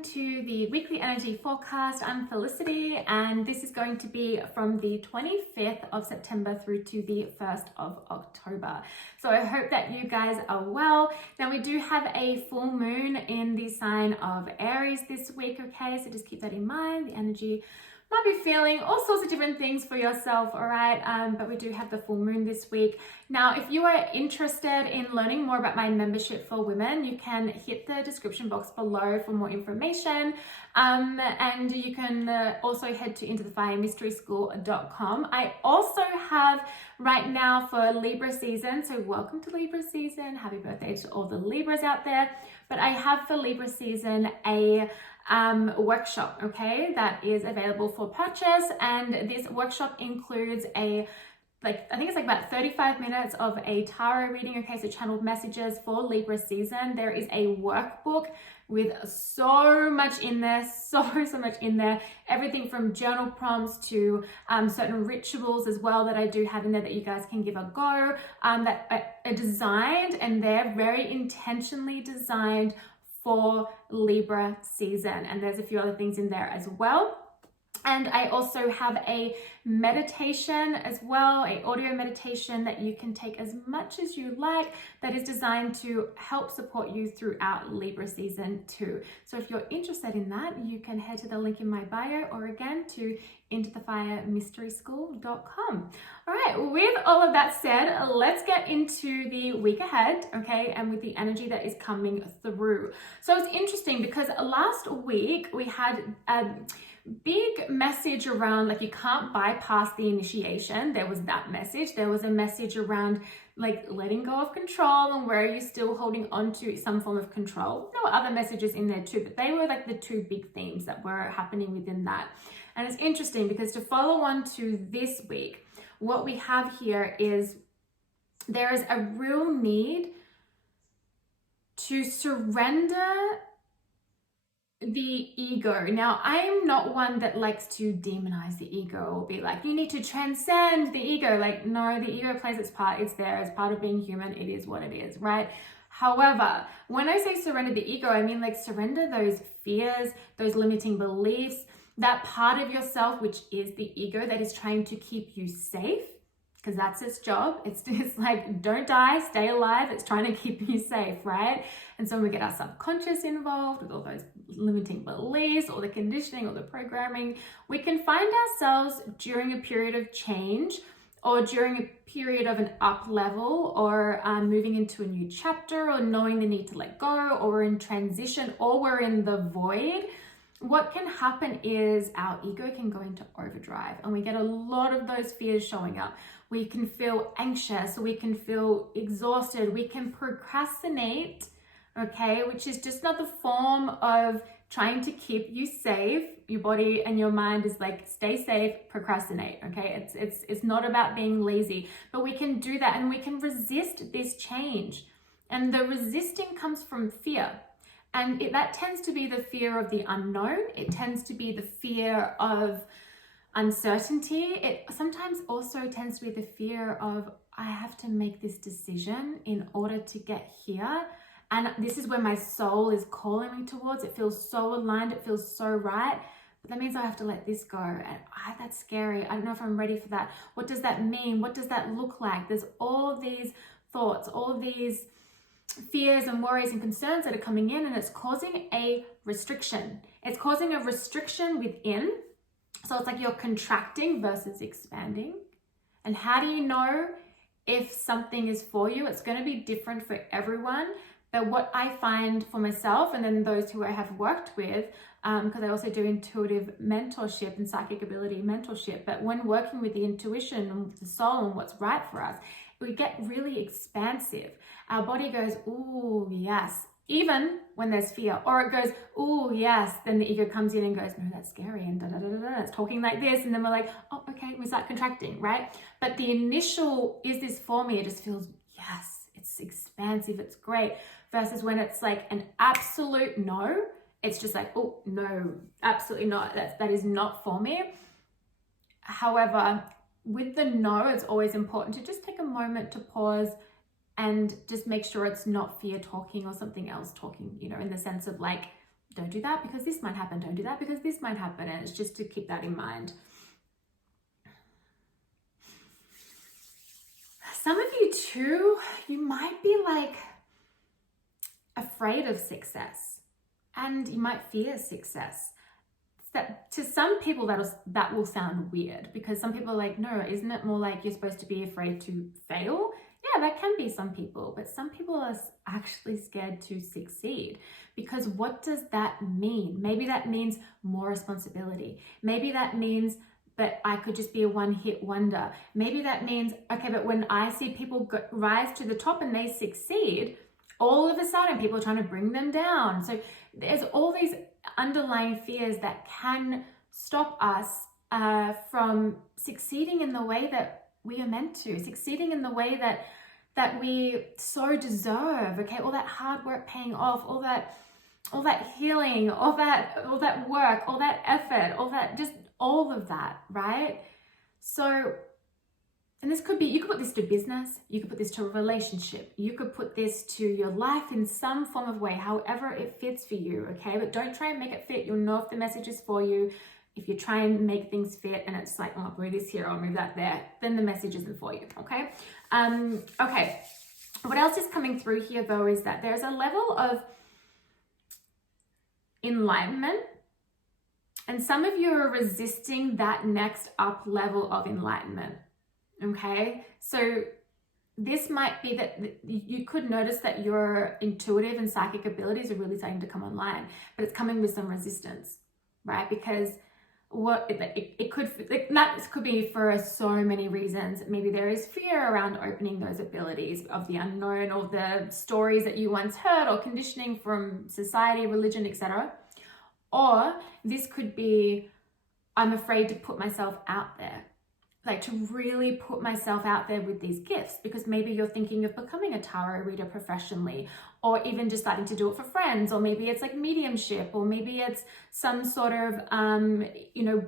welcome to the weekly energy forecast. I'm Felicity, and this is going to be from the 25th of September through to the 1st of October. So I hope that you guys are well. Now we do have a full moon in the sign of Aries this week, okay? So just keep that in mind. The energy might be feeling all sorts of different things for yourself, all right? But we do have the full moon this week. Now, if you are interested in learning more about my membership for women, you can hit the description box below for more information. And you can also head to intothefiremysteryschool.com. I also have right now for Libra season, so welcome to Libra season. Happy birthday to all the Libras out there. But I have for Libra season a workshop, okay, that is available for purchase, and this workshop includes I think it's like about 35 minutes of a tarot reading, okay, so channeled messages for Libra season. There is a workbook with so much in there, so much in there, everything from journal prompts to certain rituals as well that I do have in there that you guys can give a go, that are designed, and they're very intentionally designed for Libra season, and there's a few other things in there as well. And I also have a meditation as well, a audio meditation that you can take as much as you like, that is designed to help support you throughout Libra season too. So if you're interested in that, you can head to the link in my bio, or again to intothefiremysteryschool.com. All right, with all of that said, let's get into the week ahead, okay, and with the energy that is coming through. So it's interesting because last week we had big message around, like, you can't bypass the initiation. There was that message. There was a message around like letting go of control, and where are you still holding on to some form of control. There were other messages in there too, but they were like the two big themes that were happening within that. And it's interesting because to follow on to this week, what we have here is there is a real need to surrender the ego. Now, I am not one that likes to demonize the ego or be like, you need to transcend the ego. Like, no, the ego plays its part. It's there as part of being human. It is what it is, right? However, when I say surrender the ego, I mean like surrender those fears, those limiting beliefs, that part of yourself, which is the ego, that is trying to keep you safe, because that's its job. It's like, don't die, stay alive. It's trying to keep you safe, right? And so when we get our subconscious involved with all those limiting beliefs or the conditioning or the programming, we can find ourselves during a period of change, or during a period of an up level, or moving into a new chapter, or knowing the need to let go, or we're in transition, or we're in the void. What can happen is our ego can go into overdrive, and we get a lot of those fears showing up. We can feel anxious, we can feel exhausted, we can procrastinate, okay, which is just another form of trying to keep you safe. Your body and your mind is like, stay safe, procrastinate, okay? It's not about being lazy, but we can do that, and we can resist this change. And the resisting comes from fear. And that tends to be the fear of the unknown. It tends to be the fear of uncertainty. It sometimes also tends to be the fear of, I have to make this decision in order to get here. And this is where my soul is calling me towards. It feels so aligned. It feels so right. But that means I have to let this go. And that's scary. I don't know if I'm ready for that. What does that mean? What does that look like? There's all these thoughts, all these fears and worries and concerns that are coming in, and it's causing a restriction. It's causing a restriction within. So it's like you're contracting versus expanding. And how do you know if something is for you? It's going to be different for everyone. But what I find for myself, and then those who I have worked with, because I also do intuitive mentorship and psychic ability mentorship, but when working with the intuition and the soul and what's right for us, we get really expansive. Our body goes, ooh, yes, even when there's fear. Or it goes, ooh, yes. Then the ego comes in and goes, no, that's scary, and da-da-da-da-da. It's talking like this. And then we're like, oh, okay, we start contracting, right? But the initial, is this for me? It just feels, yes, it's expansive, it's great. Versus when it's like an absolute no, it's just like, oh, no, absolutely not. That is not for me. However, with the no, it's always important to just take a moment to pause and just make sure it's not fear talking or something else talking, in the sense of like, Don't do that because this might happen. Don't do that because this might happen. And it's just to keep that in mind. Some of you too, you might be like afraid of success, and you might fear success. That to some people that will sound weird, because some people are like, no, isn't it more like you're supposed to be afraid to fail? Yeah, that can be some people, but some people are actually scared to succeed, because what does that mean? Maybe that means more responsibility. Maybe that means that I could just be a one-hit wonder. Maybe that means, okay, but when I see people rise to the top and they succeed, all of a sudden people are trying to bring them down. So there's all these underlying fears that can stop us from succeeding in the way that we are meant to, succeeding in the way that we so deserve. Okay, all that hard work paying off, all that healing, all that work, all that effort, all of that, right? So, and this could be, you could put this to business, you could put this to a relationship, you could put this to your life in some form of way, however it fits for you, okay? But don't try and make it fit. You'll know if the message is for you. If you try and make things fit and it's like, oh, I'll move this here, I'll move that there, then the message isn't for you, okay? Okay. What else is coming through here though is that there's a level of enlightenment, and some of you are resisting that next up level of enlightenment, okay? So this might be that you could notice that your intuitive and psychic abilities are really starting to come online, but it's coming with some resistance, right? Because it could be for so many reasons. Maybe there is fear around opening those abilities of the unknown, or the stories that you once heard, or conditioning from society, religion, etc. Or this could be, I'm afraid to put myself out there, like to really put myself out there with these gifts, because maybe you're thinking of becoming a tarot reader professionally, or even just starting to do it for friends, or maybe it's like mediumship, or maybe it's some sort of,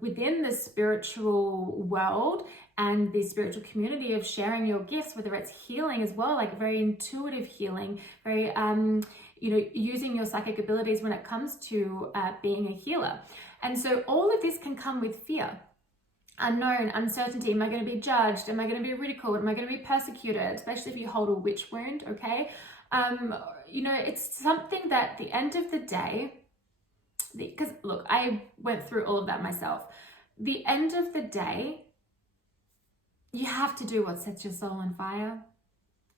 within the spiritual world and the spiritual community of sharing your gifts, whether it's healing as well, like very intuitive healing, very, using your psychic abilities when it comes to being a healer. And so all of this can come with fear. Unknown, uncertainty. Am I going to be judged? Am I going to be ridiculed? Am I going to be persecuted? Especially if you hold a witch wound, okay? It's something that at the end of the day, because look, I went through all of that myself. The end of the day, you have to do what sets your soul on fire.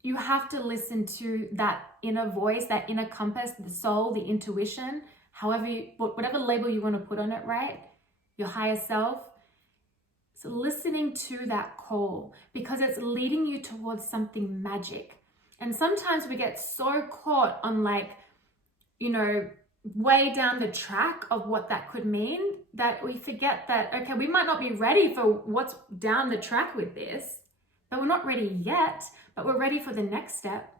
You have to listen to that inner voice, that inner compass, the soul, the intuition, whatever label you want to put on it, right? Your higher self. So listening to that call, because it's leading you towards something magic. And sometimes we get so caught on way down the track of what that could mean, that we forget that, okay, we might not be ready for what's down the track with this, but we're not ready yet, but we're ready for the next step.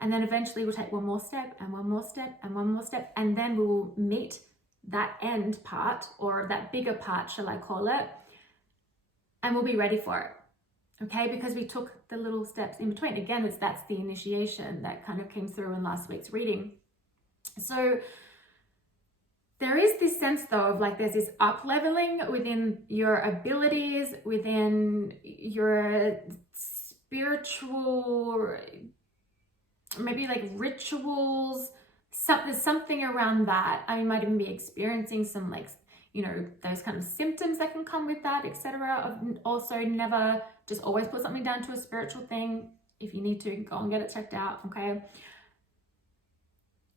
And then eventually we'll take one more step and one more step and one more step, and then we will meet that end part, or that bigger part, shall I call it, and we'll be ready for it, okay? Because we took the little steps in between. Again, that's the initiation that kind of came through in last week's reading. So there is this sense though of like, there's this up leveling within your abilities, within your spiritual, maybe like rituals, there's something around that. I might even be experiencing some those kind of symptoms that can come with that, etc. Also, never just always put something down to a spiritual thing. If you need to, go and get it checked out, okay?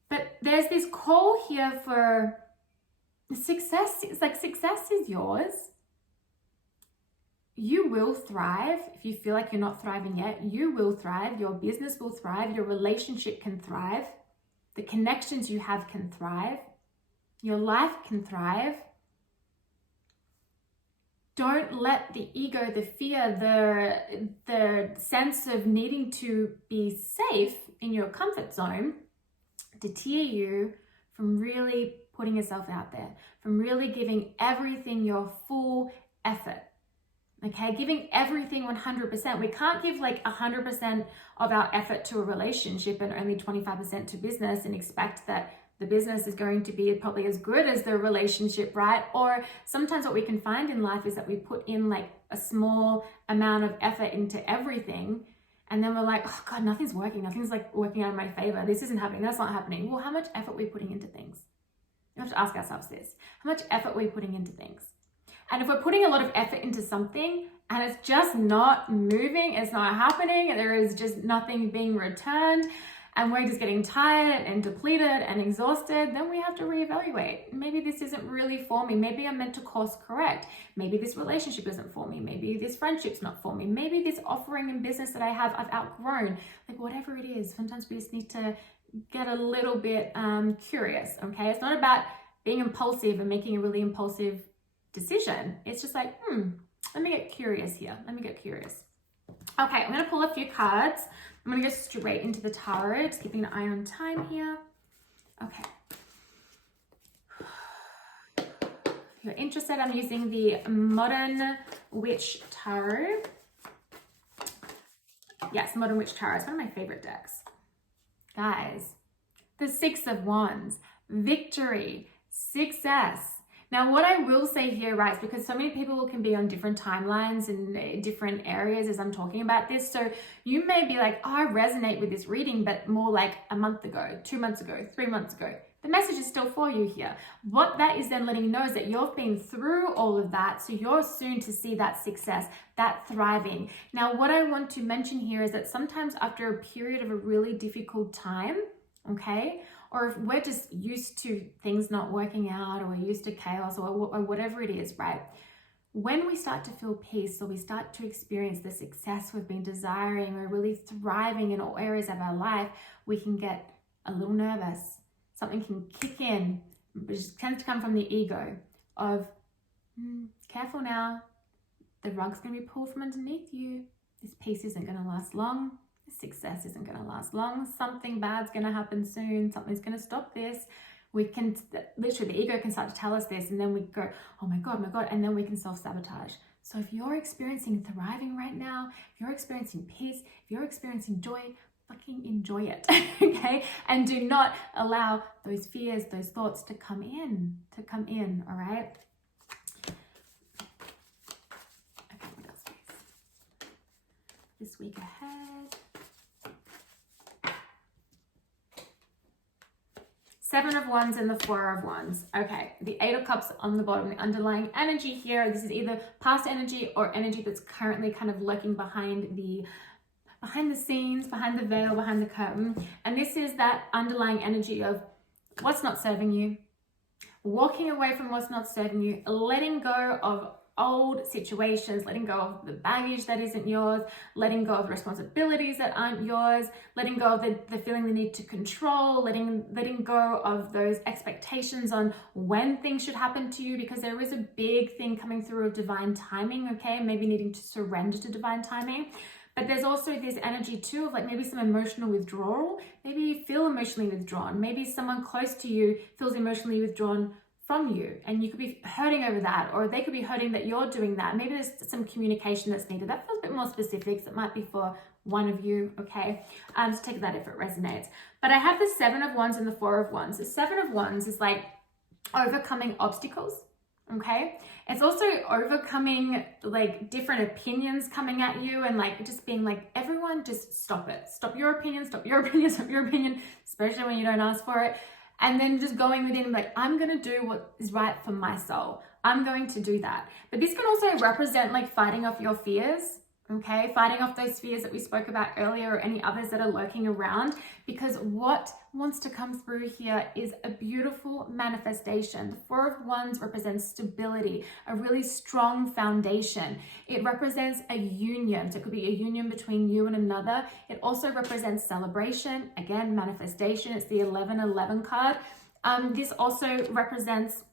But there's this call here for success. It's like success is yours. You will thrive. If you feel like you're not thriving yet, you will thrive. Your business will thrive. Your relationship can thrive. The connections you have can thrive. Your life can thrive. Don't let the ego, the fear, the sense of needing to be safe in your comfort zone deter you from really putting yourself out there, from really giving everything your full effort. Okay, giving everything 100%. We can't give 100% of our effort to a relationship and only 25% to business and expect that the business is going to be probably as good as the relationship, right? Or sometimes what we can find in life is that we put in like a small amount of effort into everything, and then we're like, oh God, nothing's working. Nothing's like working out in my favor. This isn't happening. That's not happening. Well, how much effort are we putting into things? We have to ask ourselves this. How much effort are we putting into things? And if we're putting a lot of effort into something and it's just not moving, it's not happening, there is just nothing being returned, and we're just getting tired and depleted and exhausted, then we have to reevaluate. Maybe this isn't really for me. Maybe I'm meant to course correct. Maybe this relationship isn't for me. Maybe this friendship's not for me. Maybe this offering in business that I have, I've outgrown. Like whatever it is, sometimes we just need to get a little bit curious, okay? It's not about being impulsive and making a really impulsive decision. It's just like, let me get curious here. Let me get curious. Okay, I'm gonna pull a few cards. I'm gonna go straight into the tarot, just keeping an eye on time here. Okay. If you're interested, I'm using the Modern Witch Tarot. Yes, Modern Witch Tarot. It's one of my favorite decks. Guys, the Six of Wands, victory, success. Now, what I will say here, right, is because so many people can be on different timelines and different areas as I'm talking about this. So you may be like, oh, I resonate with this reading, but more like a month ago, 2 months ago, 3 months ago. The message is still for you here. What that is then letting you know is that you've been through all of that. So you're soon to see that success, that thriving. Now, what I want to mention here is that sometimes after a period of a really difficult time, okay, or if we're just used to things not working out, or we're used to chaos, or whatever it is, right? When we start to feel peace, or we start to experience the success we've been desiring, we're really thriving in all areas of our life, we can get a little nervous. Something can kick in, which tends to come from the ego of, careful now, the rug's gonna be pulled from underneath you. This peace isn't gonna last long. Success isn't going to last long. Something bad's going to happen soon. Something's going to stop this. We can literally, the ego can start to tell us this, and then we go, oh my God, and then we can self-sabotage. So if you're experiencing thriving right now, if you're experiencing peace, if you're experiencing joy, fucking enjoy it, okay? And do not allow those fears, those thoughts to come in, all right? Okay, what else, please? This week ahead. Seven of Wands and the Four of Wands. Okay, the Eight of Cups on the bottom, the underlying energy here. This is either past energy or energy that's currently kind of lurking behind the scenes, behind the veil, behind the curtain. And this is that underlying energy of what's not serving you, walking away from what's not serving you, letting go of old situations, letting go of the baggage that isn't yours, letting go of responsibilities that aren't yours, letting go of the feeling the need to control, letting go of those expectations on when things should happen to you, because there is a big thing coming through of divine timing, okay? Maybe needing to surrender to divine timing. But there's also this energy too of like maybe some emotional withdrawal. Maybe you feel emotionally withdrawn. Maybe someone close to you feels emotionally withdrawn from you, and you could be hurting over that, or they could be hurting that you're doing that. Maybe there's some communication that's needed. That feels a bit more specific. It might be for one of you, okay? Just take that if it resonates. But I have the Seven of Wands and the Four of Wands. The Seven of Wands is like overcoming obstacles, okay? It's also overcoming like different opinions coming at you, and like just being like, everyone just stop it. Stop your opinion, stop your opinion, stop your opinion, especially when you don't ask for it. And then just going within, like, I'm going to do what is right for my soul. I'm going to do that. But this can also represent like fighting off your fears, okay? Fighting off those fears that we spoke about earlier, or any others that are lurking around, because what wants to come through here is a beautiful manifestation. The Four of Wands represents stability, a really strong foundation. It represents a union. So it could be a union between you and another. It also represents celebration, again, manifestation. It's the 1111 card. This also represents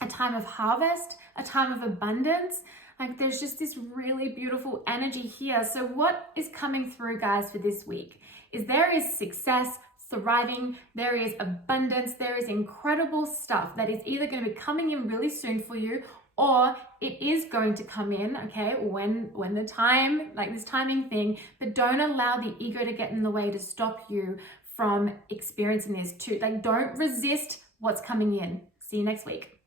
a time of harvest, a time of abundance. Like there's just this really beautiful energy here. So what is coming through, guys, for this week is there is success, thriving, there is abundance, there is incredible stuff that is either going to be coming in really soon for you, or it is going to come in, okay, when the time, like this timing thing. But don't allow the ego to get in the way to stop you from experiencing this too. Like, don't resist what's coming in. See you next week.